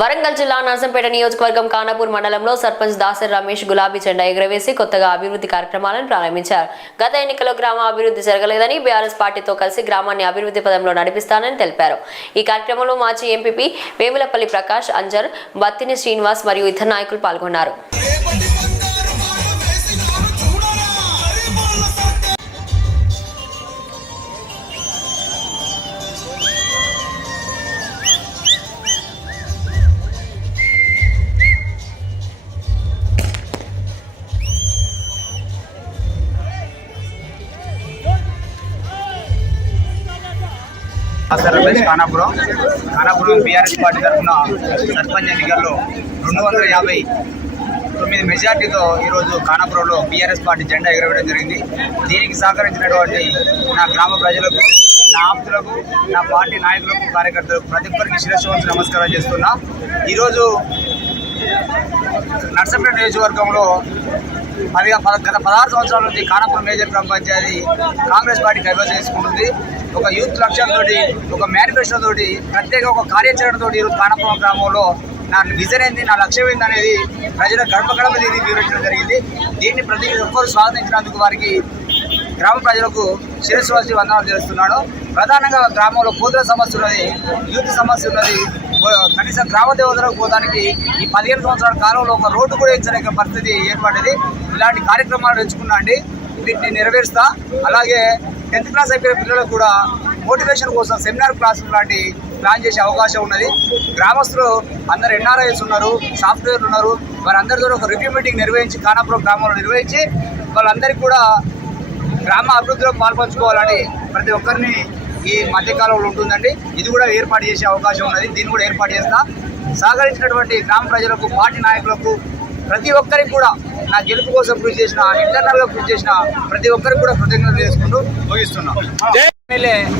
వరంగల్ జిల్లా నర్సంపేట నియోజకవర్గం కానాపూర్ మండలంలో సర్పంచ్ దాసరి రమేష్ గులాబీ జెండా ఎగురవేసి కొత్తగా అభివృద్ధి కార్యక్రమాలను ప్రారంభించారు. గత ఎన్నికల్లో గ్రామ అభివృద్ధి జరగలేదని బీఆర్ఎస్ పార్టీతో కలిసి గ్రామాన్ని అభివృద్ధి పదంలో నడిపిస్తానని తెలిపారు. ఈ కార్యక్రమంలో మాజీ ఎంపీపీ వేములపల్లి ప్రకాష్, అంజర్, బత్తిని శ్రీనివాస్ మరియు ఇతర నాయకులు పాల్గొన్నారు. రమేష్ కానాపురం బీఆర్ఎస్ పార్టీ తరఫున సర్పంచ్ ఎన్నికల్లో 259 మెజార్టీతో ఈరోజు కానాపురంలో బీఆర్ఎస్ పార్టీ జెండా ఎగరవేయడం జరిగింది. దీనికి సహకరించినటువంటి నా గ్రామ ప్రజలకు, నా ఆప్తులకు, నా పార్టీ నాయకులకు, కార్యకర్తలకు ప్రతి ఒక్కరికి శిరస్సు వంచి నమస్కారం చేస్తున్నా. ఈరోజు నర్సంపేట నియోజకవర్గంలో గత 16 సంవత్సరాల నుంచి కానాపురం మేజర్ గ్రామ పంచాయతీ కాంగ్రెస్ పార్టీ కైవసం చేసుకుంటుంది. ఒక యూత్ లక్ష్యంతో, ఒక మేనిఫెస్టోతో, ప్రత్యేక ఒక కార్యాచరణతో ఈరోజు కానాపురం గ్రామంలో నా విజన్ ఏంది, నా లక్ష్యం ఏంది అనేది ప్రజల గడప గడప దీన్ని వివరించడం జరిగింది. దీన్ని ప్రతి ఒక్కరు స్వాగతించినందుకు వారికి గ్రామ ప్రజలకు శిరస్సు వంచి వందనాలు చేస్తున్నాడు. ప్రధానంగా గ్రామంలో కోతుల సమస్య ఉన్నది, యూత్ సమస్య ఉన్నది. కనీసం గ్రామ దేవతలకు పోవడానికి ఈ 15 సంవత్సరాల కాలంలో ఒక రోడ్డు కూడా ఇచ్చలేక పరిస్థితి ఏర్పడింది. ఇలాంటి కార్యక్రమాలు ఎంచుకున్నా అండి, వీటిని నెరవేరుస్తా. అలాగే 10th క్లాస్ అయిపోయిన పిల్లలకు కూడా మోటివేషన్ కోసం సెమినార్ క్లాసులు లాంటి ప్లాన్ చేసే అవకాశం ఉన్నది. గ్రామస్తులు అందరు ఎన్ఆర్ఐస్ ఉన్నారు, సాఫ్ట్వేర్లు ఉన్నారు. వారందరితో ఒక రివ్యూ మీటింగ్ నిర్వహించి కానాపురం గ్రామంలో నిర్వహించి వాళ్ళందరికీ కూడా గ్రామ అభివృద్ధిలో పాల్పంచుకోవాలని ప్రతి ఒక్కరిని ఈ మధ్యకాలంలో ఉంటుందండి. ఇది కూడా ఏర్పాటు చేసే అవకాశం ఉన్నది. దీన్ని కూడా ఏర్పాటు చేస్తా. సహకరించినటువంటి గ్రామ ప్రజలకు, పార్టీ నాయకులకు, ప్రతి ఒక్కరికి కూడా నా గెలుపు కోసం కృషి చేసిన, ఇంటర్నల్గా కృషి చేసిన ప్రతి ఒక్కరికి కూడా కృతజ్ఞతలు చేసుకుంటూ ముగిస్తున్నాం.